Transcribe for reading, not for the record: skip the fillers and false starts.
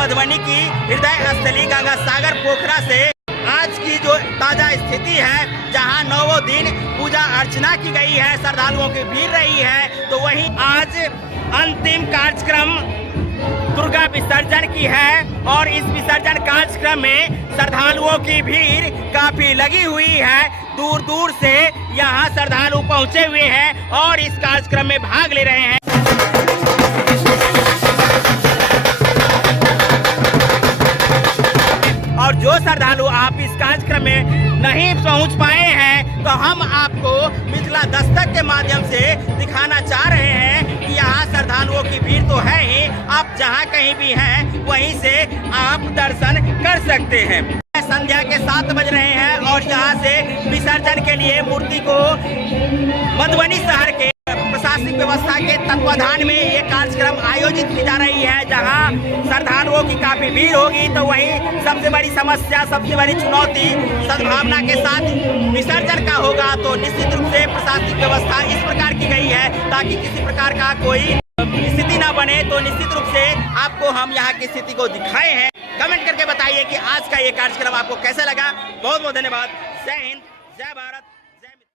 मधुबनी की हृदय स्थली गंगा सागर पोखरा से आज की जो ताजा स्थिति है, जहां 9 दिन पूजा अर्चना की गई है, श्रद्धालुओं की भीड़ रही है, तो वहीं आज अंतिम कार्यक्रम दुर्गा विसर्जन की है और इस विसर्जन कार्यक्रम में श्रद्धालुओं की भीड़ काफी लगी हुई है। दूर दूर से यहाँ श्रद्धालु पहुँचे हुए हैं और इस कार्यक्रम में भाग ले रहे हैं। और जो श्रद्धालु आप इस कार्यक्रम में नहीं पहुंच पाए हैं, तो हम आपको मिथिला दस्तक के माध्यम से दिखाना चाह रहे हैं कि यहाँ श्रद्धालुओं की भीड़ तो है ही, आप जहाँ कहीं भी हैं वहीं से आप दर्शन कर सकते हैं। संध्या के 7 बज रहे हैं और यहाँ से विसर्जन के लिए मूर्ति को मधुबनी शहर के प्रशासनिक व्यवस्था के तत्वाधान में ये कार्यक्रम आयोजित की जा रही है, जहां श्रद्धालुओं की काफी भीड़ होगी। तो वहीं सबसे बड़ी समस्या, सबसे बड़ी चुनौती सद्भावना के साथ विसर्जन का होगा। तो निश्चित रूप से प्रशासनिक व्यवस्था इस प्रकार की गई है ताकि किसी प्रकार का कोई स्थिति ना बने। तो निश्चित रूप से आपको हम यहाँ की स्थिति को दिखाए हैं। कमेंट करके बताइए कि आज का ये कार्यक्रम आपको कैसा लगा। बहुत बहुत धन्यवाद। जय हिंद, जय भारत।